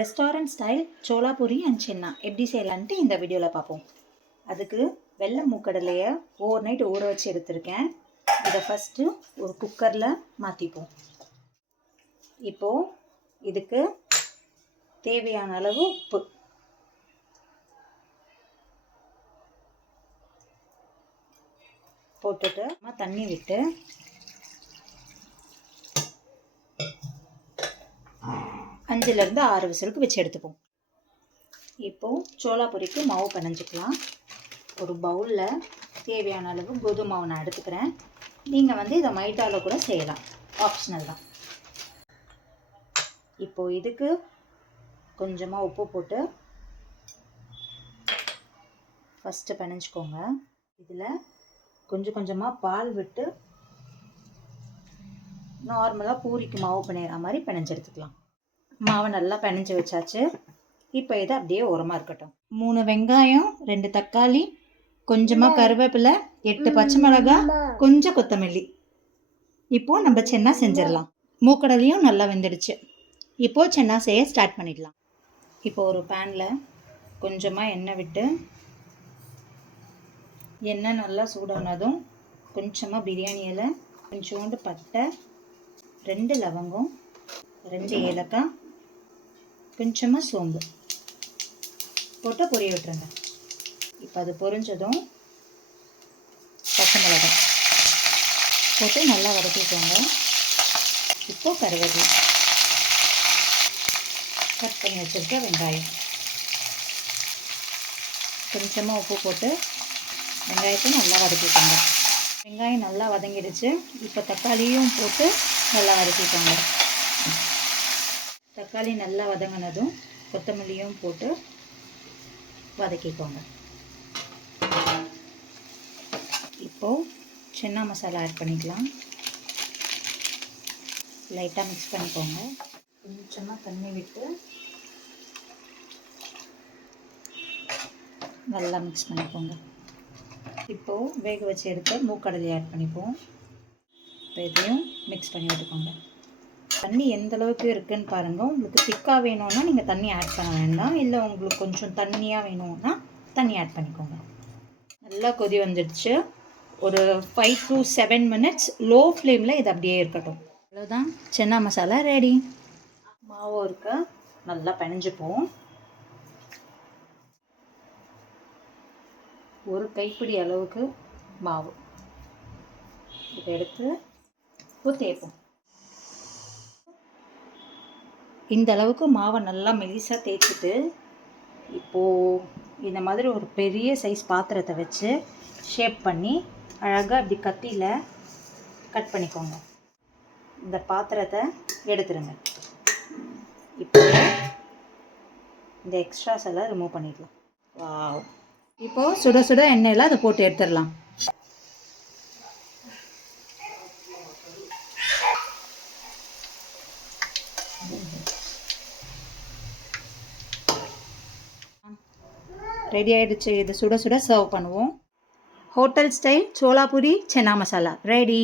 Restaurant style chola puri and சென்னா எப்படி செய்யலான்ட்டு இந்த வீடியோவில் பார்ப்போம். அதுக்கு வெள்ளை மூக்கடலையை ஓவர் நைட் ஊற வச்சு எடுத்திருக்கேன். இதை ஃபஸ்ட்டு ஒரு குக்கரில் மாற்றிப்போம். இப்போது இதுக்கு தேவையான அளவு உப்பு, போட்டுட்டு தண்ணி விட்டு அஞ்சுலேருந்து 6 விசிலுக்கு வச்சு எடுத்துப்போம். இப்போது சோலாபூரிக்கு மாவு பிணைஞ்சிக்கலாம். ஒரு பவுலில் தேவையான அளவு கோதுமை மாவு நான் எடுத்துக்கிறேன். நீங்கள் இதை மைதாவில் கூட செய்யலாம், ஆப்ஷனல் தான். இப்போது இதுக்கு கொஞ்சமாக உப்பு போட்டு ஃபஸ்ட்டு பிணைஞ்சிக்கோங்க. இதில் கொஞ்சம் கொஞ்சமாக பால் விட்டு நார்மலாக பூரிக்கு மாவு பிணையிற மாதிரி பிணைஞ்சு எடுத்துக்கலாம். மாவை நல்லா பிணைஞ்சு வச்சாச்சு. இப்போ இது அப்படியே ஓரமாக இருக்கட்டும். 3 வெங்காயம், 2 தக்காளி, கொஞ்சமாக கருவேப்பிலை, 8 பச்சை மிளகாய், கொஞ்சம் கொத்தமல்லி. இப்போது நம்ம சென்னா செஞ்சிடலாம். மூக்கடலையும் நல்லா வெந்துடுச்சு. இப்போது சென்னா செய்ய ஸ்டார்ட் பண்ணிடலாம். இப்போது ஒரு பேனில் கொஞ்சமாக எண்ணெய் விட்டு, எண்ணெய் நல்லா சூடானதும் கொஞ்சமாக பிரியாணி இலை, கொஞ்சோண்டு பட்டை, 2 லவங்கம், 2 ஏலக்காய், கொஞ்சமாக சோம்பு போட்டு பொரிய விட்டுருங்க. இப்போ அது பொரிஞ்சதும் பச்சை மிளகாய் போட்டு நல்லா வதக்கிக்கோங்க. இப்போது கருவேப்பிலை, கட் பண்ணி வச்சுருக்க வெங்காயம், கொஞ்சமாக உப்பு போட்டு வெங்காயத்தை நல்லா வதக்கிக்கோங்க. வெங்காயம் நல்லா வதங்கிடுச்சு. இப்போ தக்காளியும் போட்டு நல்லா வதக்கிக்கோங்க. தக்காளி நல்லா வதங்கினதும் கொத்தமல்லியும் போட்டு வதக்கிக்கோங்க. இப்போது சென்னா மசாலா ஆட் பண்ணிக்கலாம். லைட்டாக மிக்ஸ் பண்ணிக்கோங்க. கொஞ்சமாக தண்ணி விட்டு நல்லா மிக்ஸ் பண்ணிக்கோங்க. இப்போது வேக வச்சு எடுத்து மூக்கடலையை ஆட் பண்ணிப்போம். இப்போ இதையும் மிக்ஸ் பண்ணி விட்டுக்கோங்க. தண்ணி எந்த அளவுக்கு இருக்குதுன்னு பாருங்கள். உங்களுக்கு திக்காக வேணும்னா நீங்கள் தண்ணி ஆட் பண்ண வேண்டாம். இல்லை உங்களுக்கு கொஞ்சம் தண்ணியாக வேணும்னா தண்ணி ஆட் பண்ணிக்கோங்க. நல்லா கொதி வந்துடுச்சு. ஒரு 5 to 7 minutes லோ ஃப்ளேமில் இது அப்படியே இருக்கட்டும். அவ்வளோதான், சென்னா மசாலா ரெடி. மாவு இருக்க நல்லா பிணைஞ்சிப்போம். ஒரு கைப்பிடி அளவுக்கு மாவு இதை எடுத்து தேய்ப்போம். இந்த அளவுக்கு மாவை நல்லா மெலிசாக தேய்ச்சிட்டு, இப்போது இந்த மாதிரி ஒரு பெரிய சைஸ் பாத்திரத்தை வச்சு ஷேப் பண்ணி அழகாக இப்படி கத்தியில் கட் பண்ணிக்கோங்க. இந்த பாத்திரத்தை எடுத்துருங்க. இப்போ இந்த எக்ஸ்ட்ராஸ் எல்லாம் ரிமூவ் பண்ணிடலாம். வாவ்! இப்போது சுட சுட எண்ணெயில் அதை போட்டு எடுத்துடலாம். ரெடி ஆகிடுச்சு. இது சுட சுட சர்வ் பண்ணுவோம். ஹோட்டல் ஸ்டைல் சோலாபூரி சென்னா மசாலா ரெடி.